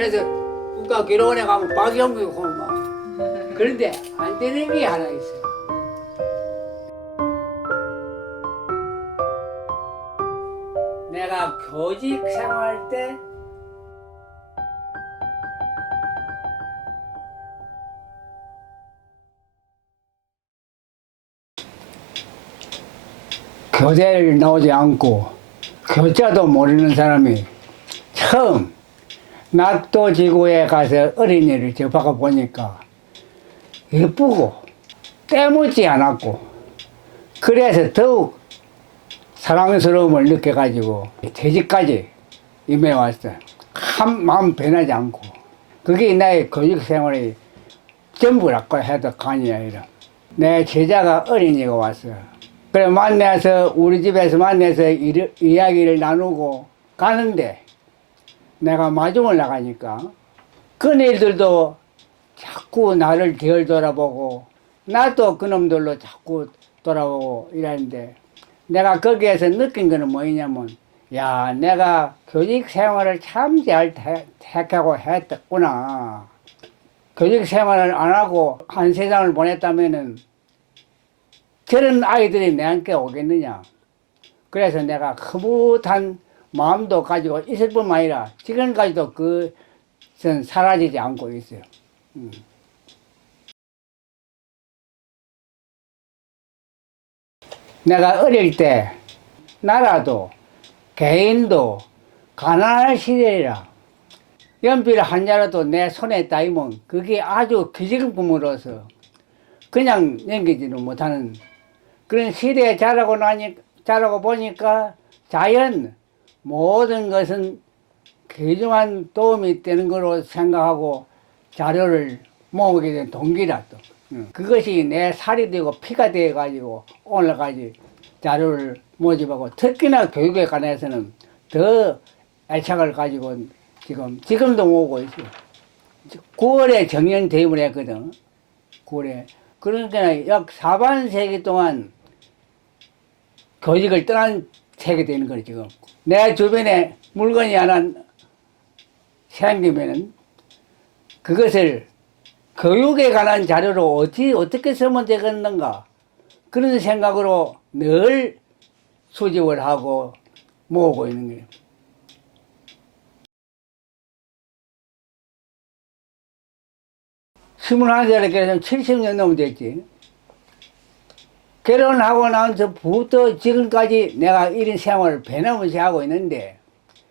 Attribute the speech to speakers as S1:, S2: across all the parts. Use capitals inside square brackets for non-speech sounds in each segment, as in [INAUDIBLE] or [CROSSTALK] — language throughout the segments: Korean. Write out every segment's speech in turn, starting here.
S1: 그래서 국가기록원에 가면 박영규 고마. 그런데 안 되는 게 하나 있어요. 내가 교직 생활 때 교대를 나오지 않고 교자도 모르는 사람이 처음 낙도 지구에 가서 어린이를 접하고 보니까 예쁘고 때묻지 않았고 그래서 더욱 사랑스러움을 느껴가지고 퇴직까지 임해왔어요. 한 마음 변하지 않고 그게 나의 교육 생활의 전부라고 해도 과언이 아니라 내 제자가 어린이가 왔어요. 그래 만나서 우리 집에서 만나서 일, 이야기를 나누고 가는데 내가 마중을 나가니까 그네들도 자꾸 나를 덜 돌아보고 나도 그놈들로 자꾸 돌아보고 이러는데 내가 거기에서 느낀 거는 뭐냐면 야 내가 교직 생활을 참 잘 택하고 했구나. 교직 생활을 안 하고 한 세상을 보냈다면은 저런 아이들이 내한테 오겠느냐. 그래서 내가 흐뭇한 마음도 가지고 있을 뿐만 아니라 지금까지도 그전 사라지지 않고 있어요. 음. 내가 어릴 때 나라도 개인도 가난할 시대라 연필 한 자라도 내 손에 따이면 그게 아주 기질품으로서 그냥 넘기지는 못하는 그런 시대에 자라고 나니 자라고 보니까 자연 모든 것은 귀중한 도움이 되는 거로 생각하고 자료를 모으게 된 동기라 또. 응. 그것이 내 살이 되고 피가 되어 가지고 오늘까지 자료를 모집하고 특히나 교육에 관해서는 더 애착을 가지고 지금 지금도 모으고 있어요. 9월에 정년 퇴임을 했거든. 9월에 그러니까 약 4반 세기 동안 교직을 떠난 세계 되는 거죠 지금. 내 주변에 물건이 하나 생기면은 그것을 교육에 관한 자료로 어찌, 어떻게 쓰면 되겠는가 그런 생각으로 늘 수집을 하고 모으고 있는 거예요. 스물한 살에 결혼 70년 넘으면 됐지. 결혼하고 나서부터 지금까지 내가 이런 생활을 변함없이 하고 있는데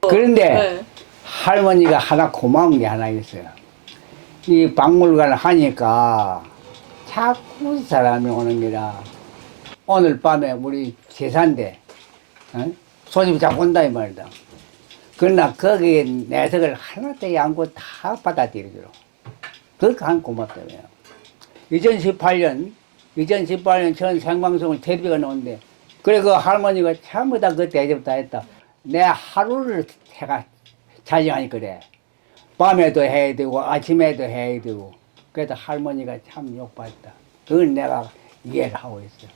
S1: 그런데
S2: 네.
S1: 할머니가 하나 고마운 게 하나 있어요. 이 박물관을 하니까 자꾸 사람이 오는 게라 오늘 밤에 우리 제사인데 어? 손님이 자꾸 온다 이 말이다. 그러나 거기에 내석을 하나도 안고 다 받아들이기로. 그한 고맙다고요. 2018년 2018년 전 생방송을 텔레비가 나오는데 그래 그 할머니가 전부 다그 대접 다 했다. 내 하루를 해가 촬영하니 그래. 밤에도 해야 되고 아침에도 해야 되고 그래도 할머니가 참 욕받다. 그걸 내가 이해를 하고 있어.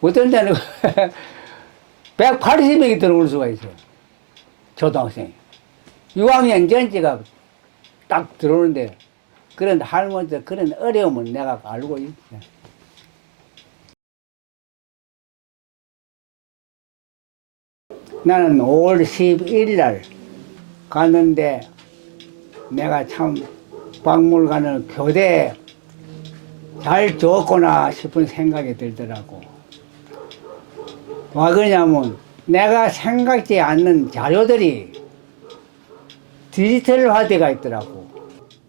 S1: 어떤 데는 180명이 [LAUGHS] 들어올 수가 있어. 초등학생. 6학년 전지가 딱 들어오는데 그런 할머니들 그런 어려움은 내가 알고 있어. 나는 5월 11일 날 갔는데 내가 참 박물관을 교대에 잘 줬구나 싶은 생각이 들더라고. 왜 그러냐면 내가 생각지 않는 자료들이 디지털화되어 있더라고.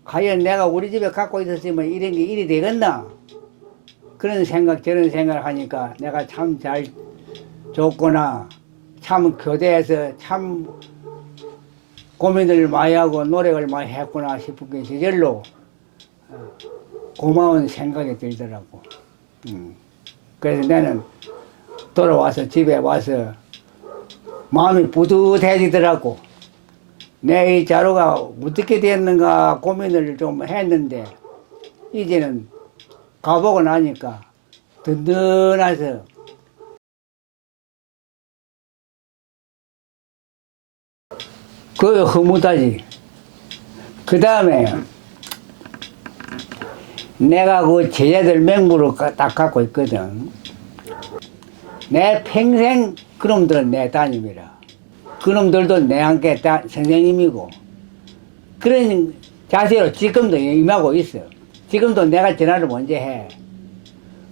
S1: 과연 내가 우리 집에 갖고 있었으면 이런 게 일이 되겠나? 그런 생각, 저런 생각을 하니까 내가 참 잘 줬구나. 참 교대에서 참 고민을 많이 하고 노력을 많이 했구나 싶은 게 저절로 어, 고마운 생각이 들더라고. 음. 그래서 나는 돌아와서 집에 와서 마음이 뿌듯해지더라고. 내 이 자료가 어떻게 됐는가 고민을 좀 했는데 이제는 가보고 나니까 든든해서 그 흐뭇하지. 그 다음에 내가 그 제자들 맹물을 가- 딱 갖고 있거든. 내 평생 그놈들은 내 따님이라. 그놈들도 내 함께 따, 선생님이고. 그런 자세로 지금도 임하고 있어. 지금도 내가 전화를 먼저 해.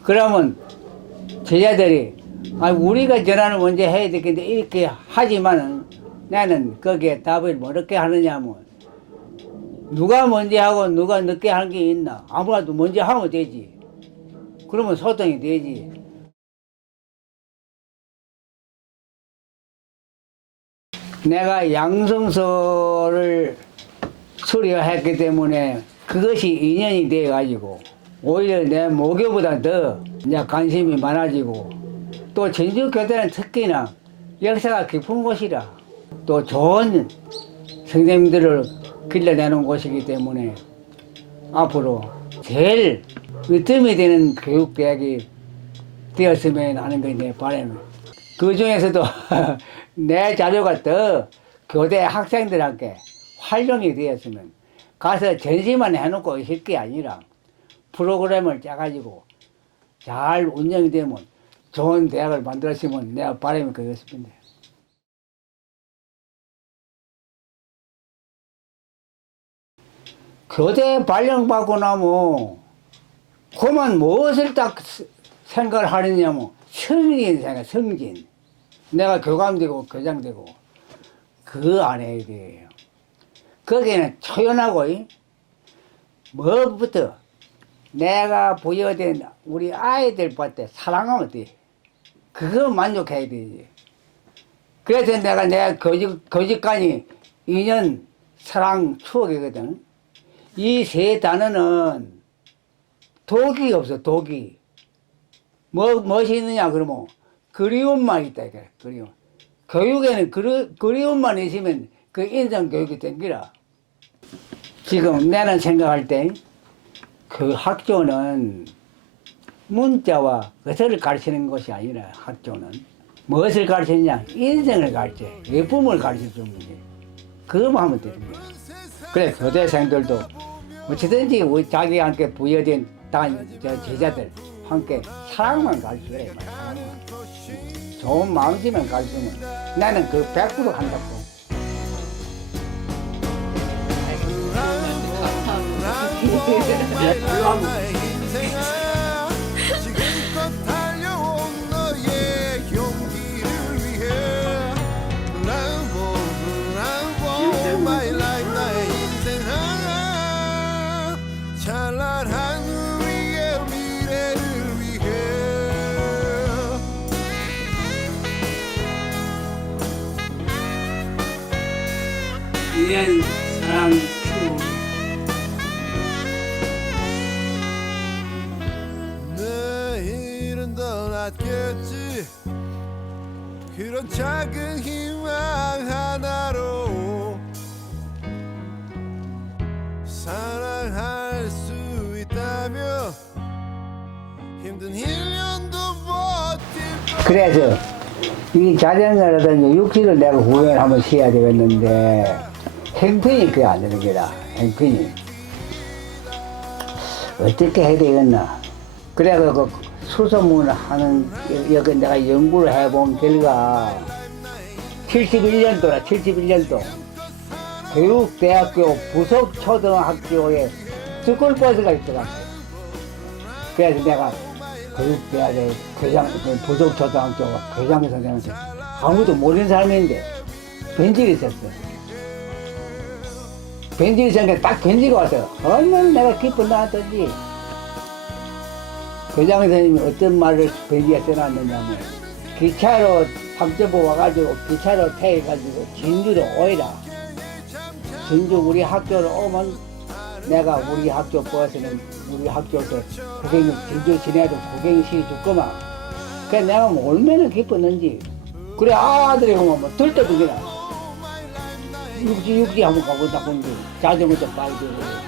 S1: 그러면 제자들이 아 우리가 전화를 먼저 해야 되겠는데 이렇게 하지만은 나는 거기에 답을 뭐렇게 하느냐면 누가 먼저 하고 누가 늦게 하는 게 있나? 아무라도 먼저 하면 되지. 그러면 소통이 되지. 내가 양성서를 수료했기 때문에 그것이 인연이 되어 가지고 오히려 내 모교보다 더 이제 관심이 많아지고 또 전주 교대는 특히나 역사가 깊은 곳이라 또 좋은 선생님들을 길러내는 곳이기 때문에 앞으로 제일 으뜸이 되는 교육대학이 되었으면 하는 게 내 바람이에요. 그 중에서도 [LAUGHS] 내 자료가 더 교대 학생들한테 활용이 되었으면 가서 전시만 해놓고 있을 게 아니라 프로그램을 짜가지고 잘 운영이 되면 좋은 대학을 만들었으면 내가 바람이 그였습니다. 교대 발령받고 나면 그만 무엇을 딱 스- 생각을 하느냐 면 성진 생각, 성진. 내가 교감되고 교장되고 그 안에 돼요. 거기에는 초연하고 이, 뭐부터 내가 부여된 우리 아이들 볼때 사랑하면 돼. 그거 만족해야 되지. 그래서 내가 내가 교직, 교직관이 2년 사랑 추억이거든. 이 세 단어는 독이 없어, 독이. 뭐, 무엇이 있느냐, 그러면 그리움만 있다, 이게 그리움. 교육에는 그리, 그리움만 있으면 그 인성 교육이 된기라. 지금 나는 생각할 때 그 학교는 문자와 것을 가르치는 것이 아니라 학교는 무엇을 가르치느냐? 인생을 가르쳐. 예쁨을 가르쳐 주는 거지. 그거만 하면 되는 거야. 그래, 교대생들도 어찌든지 우리 자기한테 부여된 단, 저 제자들 함께 사랑만 가르치래. 사랑만. 좋은 마음씨만 가르치면 나는 그 100% 한다고. [LAUGHS] [LAUGHS] 이런 사랑 추억.
S2: 내일은 더 낫겠지. 그런 작은 희망 하나로 사랑할 수 있다면 힘든 1년도 버틸
S1: 그래서 이 자전거라든지 육지를 내가 구경을 한번 시켜야 되겠는데 행편이 그게 안 되는 게다 행편이. 어떻게 해야 되겠나? 그래서 그 수소문을 하는 여기 내가 연구를 해본 결과 71년도라 71년도 교육대학교 부속초등학교에 스쿨버스가 있더라고. 그래서 내가 교육대학의 교장, 그 부속초등학교 교장 선생님한테 아무도 모르는 사람인데 변질이 있었어. 변질이 있었는데 딱 변지가 왔어요. 얼마나 내가 기쁜 나왔던지. 교장 선생님이 어떤 말을 변지에 써놨느냐면 기차로 삼점보 와가지고 기차로 태워가지고 진주로 오이라. 진주 우리 학교로 오면 내가 우리 학교 버스는 우리 학교에서 구경 진주 지내도 구경 시켜줄 거만. 그래 내가 뭐 얼마나 기뻤는지. 그래 아들이 오면 뭐 들때 그게나. 육지 육지 한번 가보자 본지 자전거도 빨리 되고